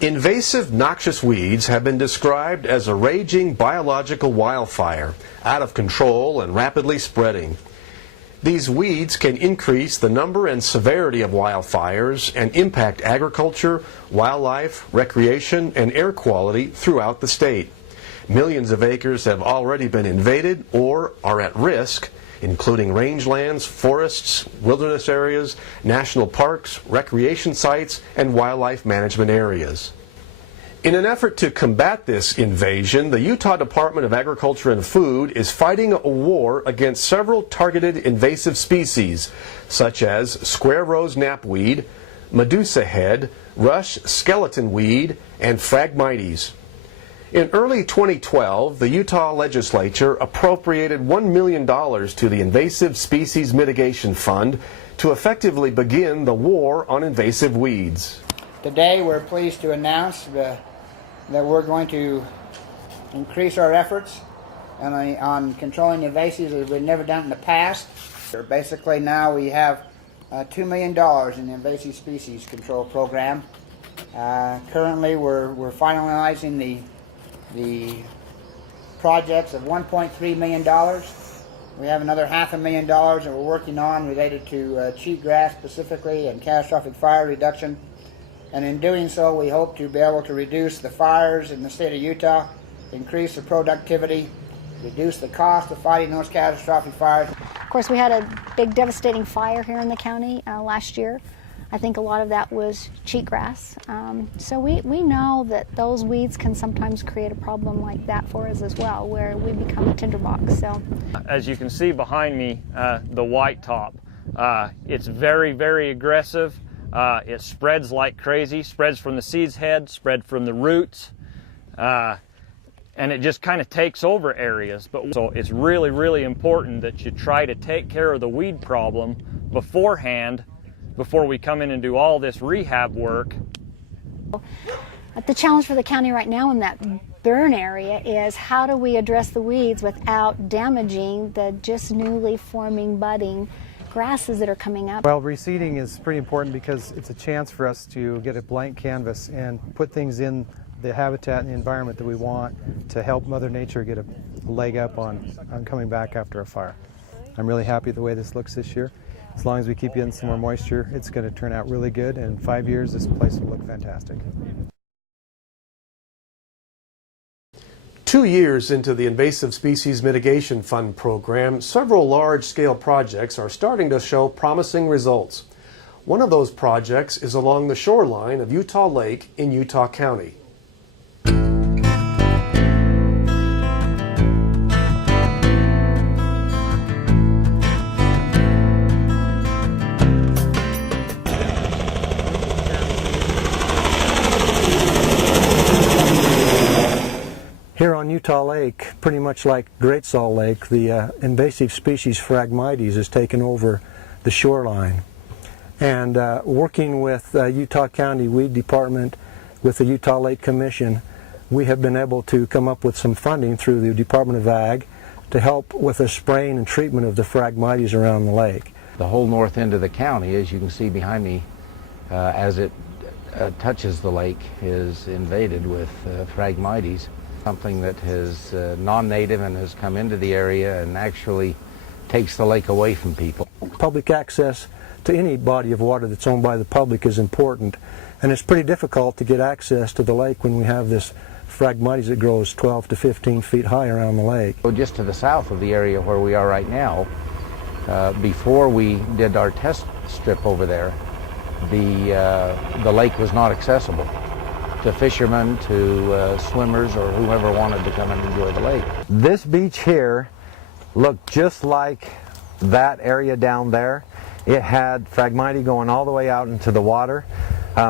Invasive noxious weeds have been described as a raging biological wildfire, out of control and rapidly spreading. These weeds can increase the number and severity of wildfires and impact agriculture, wildlife, recreation, and air quality throughout the state. Millions of acres have already been invaded or are at risk, including rangelands, forests, wilderness areas, national parks, recreation sites, and wildlife management areas. In an effort to combat this invasion, the Utah Department of Agriculture and Food is fighting a war against several targeted invasive species, such as square rose knapweed, medusa head, rush skeleton weed, and Phragmites. In early 2012, the Utah legislature appropriated $1 million to the Invasive Species Mitigation Fund to effectively begin the war on invasive weeds. Today we're pleased to announce that we're going to increase our efforts on controlling invasives as we've never done in the past. Basically now we have $2 million in the invasive species control program. Currently we're finalizing the projects of $1.3 million. We have another $500,000 that we're working on related to cheatgrass specifically and catastrophic fire reduction. And in doing so, we hope to be able to reduce the fires in the state of Utah, increase the productivity, reduce the cost of fighting those catastrophic fires. Of course, we had a big devastating fire here in the county last year. I think a lot of that was cheatgrass. So we know that those weeds can sometimes create a problem like that for us as well, where we become a tinderbox. So, as you can see behind me, the white top, it's very, very aggressive. It spreads like crazy, spreads from the seed's head, spread from the roots, and it just kind of takes over areas. So it's really, really important that you try to take care of the weed problem beforehand, before we come in and do all this rehab work. The challenge for the county right now in that burn area is how do we address the weeds without damaging the just newly forming, budding grasses that are coming up. Well, reseeding is pretty important because it's a chance for us to get a blank canvas and put things in the habitat and the environment that we want to help Mother Nature get a leg up on coming back after a fire. I'm really happy the way this looks this year. As long as we keep getting some more moisture, it's going to turn out really good, and in 5 years this place will look fantastic. 2 years into the Invasive Species Mitigation Fund program, several large-scale projects are starting to show promising results. One of those projects is along the shoreline of Utah Lake in Utah County. Here on Utah Lake, pretty much like Great Salt Lake, the invasive species Phragmites has taken over the shoreline. And working with Utah County Weed Department, with the Utah Lake Commission, we have been able to come up with some funding through the Department of Ag to help with the spraying and treatment of the Phragmites around the lake. The whole north end of the county, as you can see behind me, as it touches the lake, is invaded with Phragmites. Something that is non-native and has come into the area and actually takes the lake away from people. Public access to any body of water that's owned by the public is important, and it's pretty difficult to get access to the lake when we have this Phragmites that grows 12 to 15 feet high around the lake. So just to the south of the area where we are right now, before we did our test strip over there, the lake was not accessible to fishermen, to swimmers, or whoever wanted to come and enjoy the lake. This beach here looked just like that area down there. It had Phragmites going all the way out into the water.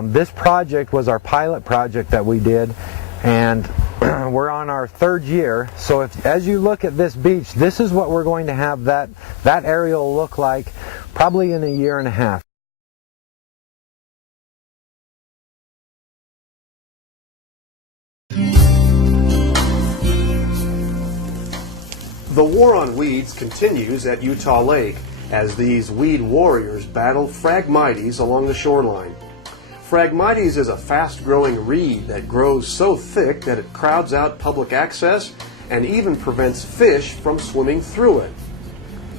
This project was our pilot project that we did, and we're on our 3rd year. So as you look at this beach, this is what we're going to have that area will look like probably in a year and a half. The war on weeds continues at Utah Lake as these weed warriors battle Phragmites along the shoreline. Phragmites is a fast-growing reed that grows so thick that it crowds out public access and even prevents fish from swimming through it.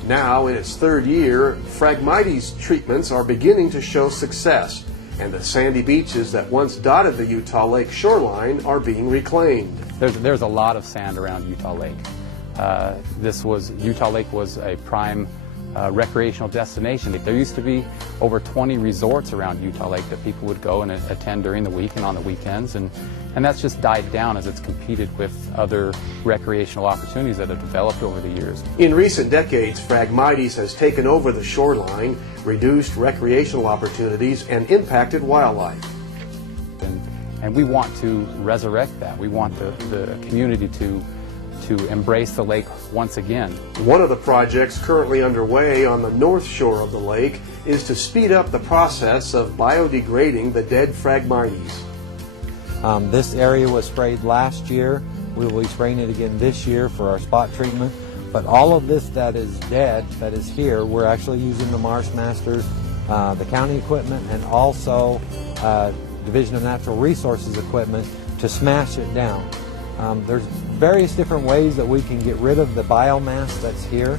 Now, in its third year, Phragmites treatments are beginning to show success, and the sandy beaches that once dotted the Utah Lake shoreline are being reclaimed. There's a lot of sand around Utah Lake. Utah Lake was a prime recreational destination. There used to be over 20 resorts around Utah Lake that people would go and attend during the week and on the weekends, and that's just died down as it's competed with other recreational opportunities that have developed over the years. In recent decades, Phragmites has taken over the shoreline, reduced recreational opportunities, and impacted wildlife. And we want to resurrect that. We want the community to embrace the lake once again. One of the projects currently underway on the north shore of the lake is to speed up the process of biodegrading the dead Phragmites. This area was sprayed last year. We will be spraying it again this year for our spot treatment. But all of this that is dead, that is here, we're actually using the Marsh Masters, the county equipment, and also Division of Natural Resources equipment to smash it down. There's various different ways that we can get rid of the biomass that's here.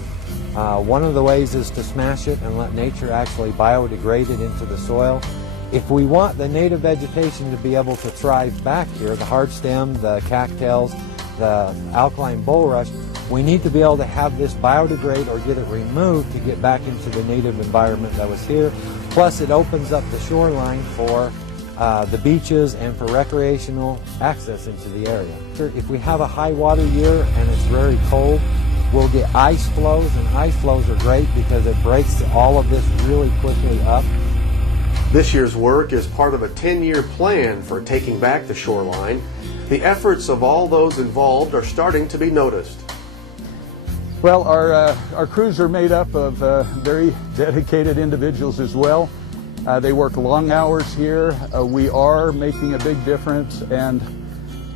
One of the ways is to smash it and let nature actually biodegrade it into the soil. If we want the native vegetation to be able to thrive back here, the hardstem, the cattails, the alkaline bulrush, we need to be able to have this biodegrade or get it removed to get back into the native environment that was here. Plus it opens up the shoreline for the beaches and for recreational access into the area. If we have a high water year and it's very cold, we'll get ice flows, and ice flows are great because it breaks all of this really quickly up. This year's work is part of a 10-year plan for taking back the shoreline. The efforts of all those involved are starting to be noticed. Well, our crews are made up of very dedicated individuals as well. They work long hours here. We are making a big difference, and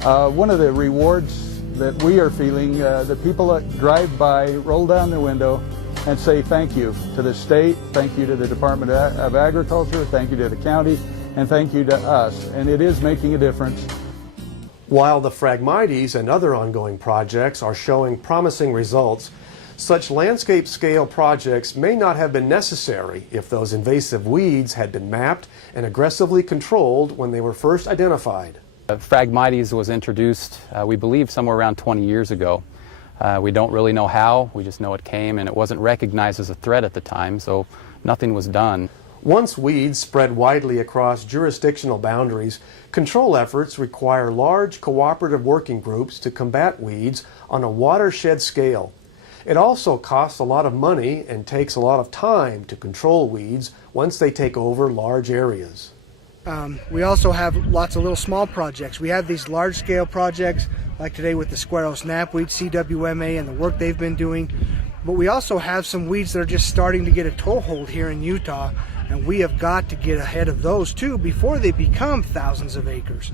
one of the rewards that we are feeling, the people that drive by roll down their window and say thank you to the state, thank you to the Department of Agriculture, thank you to the county, and thank you to us, and it is making a difference. While the Phragmites and other ongoing projects are showing promising results, such landscape-scale projects may not have been necessary if those invasive weeds had been mapped and aggressively controlled when they were first identified. Phragmites was introduced, we believe, somewhere around 20 years ago. We don't really know how, we just know it came, and it wasn't recognized as a threat at the time, so nothing was done. Once weeds spread widely across jurisdictional boundaries, control efforts require large cooperative working groups to combat weeds on a watershed scale. It also costs a lot of money and takes a lot of time to control weeds once they take over large areas. We also have lots of little small projects. We have these large-scale projects, like today with the squirrel snapweed, CWMA, and the work they've been doing. But we also have some weeds that are just starting to get a toehold here in Utah, and we have got to get ahead of those too before they become thousands of acres.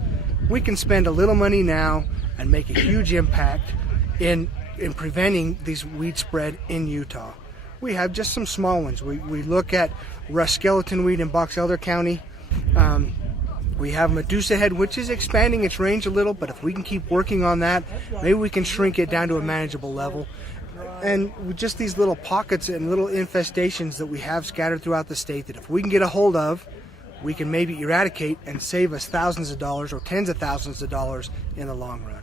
We can spend a little money now and make a huge impact in preventing these weed spread in Utah. We have just some small ones. We look at rust skeleton weed in Box Elder County. We have Medusa head, which is expanding its range a little, but if we can keep working on that, maybe we can shrink it down to a manageable level. And with just these little pockets and little infestations that we have scattered throughout the state, that if we can get a hold of, we can maybe eradicate and save us thousands of dollars or tens of thousands of dollars in the long run.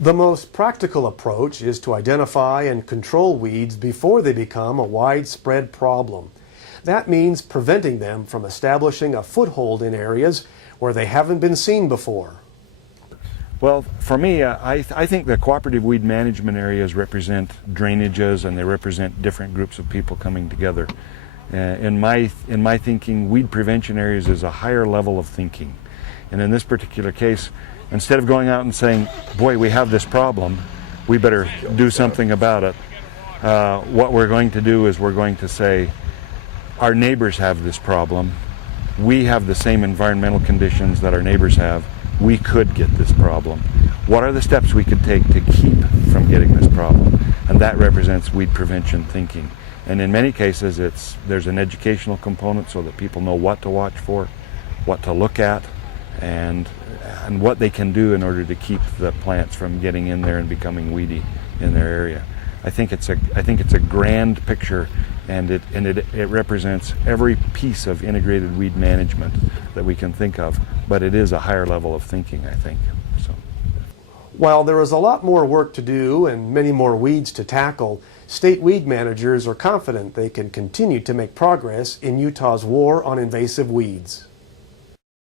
The most practical approach is to identify and control weeds before they become a widespread problem. That means preventing them from establishing a foothold in areas where they haven't been seen before. Well, for me, I think the cooperative weed management areas represent drainages, and they represent different groups of people coming together. In my thinking, weed prevention areas is a higher level of thinking. And in this particular case, instead of going out and saying, boy, we have this problem, we better do something about it, what we're going to do is we're going to say, our neighbors have this problem, we have the same environmental conditions that our neighbors have, we could get this problem. What are the steps we could take to keep from getting this problem? And that represents weed prevention thinking. And in many cases, there's an educational component so that people know what to watch for. what to look at, and what they can do in order to keep the plants from getting in there and becoming weedy in their area. I think it's a grand picture, and it represents every piece of integrated weed management that we can think of, but it is a higher level of thinking, I think. So, while there is a lot more work to do and many more weeds to tackle, state weed managers are confident they can continue to make progress in Utah's war on invasive weeds.